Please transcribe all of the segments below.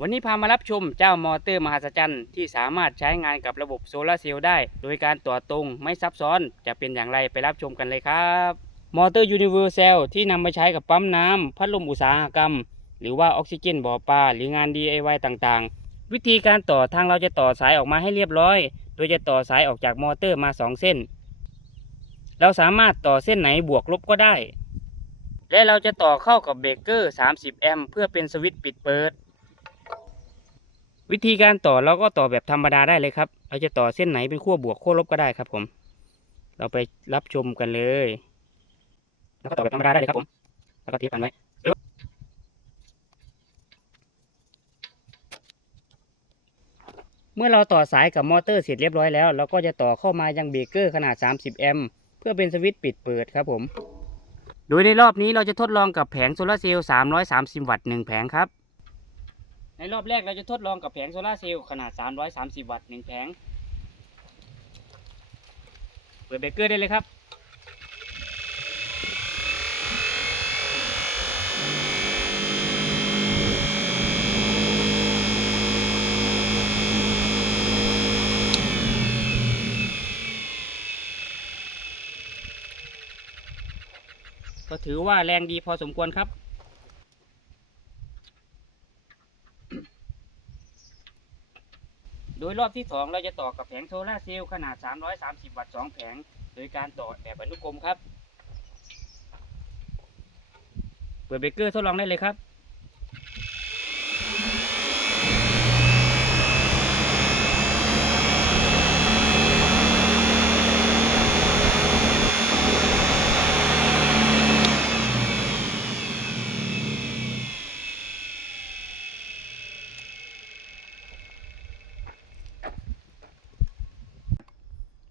วันนี้พามารับชมเจ้ามอเตอร์มหัศจรรย์ที่สามารถใช้งานกับระบบโซลาเซลล์ได้ โดยการต่อตรงไม่ซับซ้อนจะเป็นอย่างไรไปรับชมกันเลยครับมอเตอร์ยูนิเวอร์แซลที่นำมาใช้กับปั๊มน้ำพัดลมอุตสาหกรรม หรือว่าออกซิเจนบ่อปลาหรืองาน DIY ต่างๆ วิธีการต่อทางเราจะต่อสายออกมาให้เรียบร้อย โดยจะต่อสายออกจากมอเตอร์มา 2 เส้น เราสามารถต่อเส้นไหนบวกลบก็ได้ และเราจะต่อเข้ากับเบรกเกอร์ 30 แอมป์เพื่อเป็นสวิตช์ปิดเปิด วิธีการต่อเราก็ต่อแบบธรรมดาได้เลยครับ เราจะต่อเส้นไหนเป็นขั้วบวกขั้วลบก็ได้ครับผม เราไปรับชมกันเลยแล้วก็ต่อแบบธรรมดาได้เลยครับผม แล้วก็ทิ้งกันไว้เมื่อเราต่อสายกับมอเตอร์เสร็จเรียบร้อยแล้ว เราก็จะต่อเข้ามายังเบรกเกอร์ขนาด 30 แอมป์เพื่อเป็นสวิตช์ปิดเปิดครับผม โดยในรอบนี้เราจะทดลองกับแผงโซลาร์เซลล์ 330 วัตต์1แผงครับ ในรอบแรกเราจะทดลองกับแผงโซลาเซลล์ขนาด 330 วัตต์1แผง เปิดเบรกเกอร์ได้เลยครับ ก็ถือว่าแรงดีพอสมควรครับ ดยรอบที่ 2 เราจะต่อกับแผงโซลาเซลล์ขนาด 330 วัตต์ 2 แผง โดยการต่อแบบอนุกรมครับ เปิดเบรกเกอร์ทดลองได้เลยครับ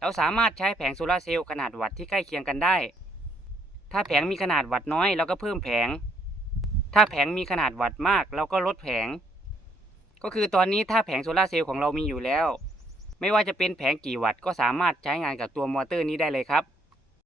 เราสามารถใช้แผงโซลาร์เซลล์ขนาดวัตต์ที่ใกล้เคียงกันได้ ถ้าแผงมีขนาดวัตต์น้อยเราก็เพิ่มแผง ถ้าแผงมีขนาดวัตต์มากเราก็ลดแผง ก็คือตอนนี้ถ้าแผงโซลาร์เซลล์ของเรามีอยู่แล้ว ไม่ว่าจะเป็นแผงกี่วัตต์ก็สามารถใช้งานกับตัวมอเตอร์นี้ได้เลยครับ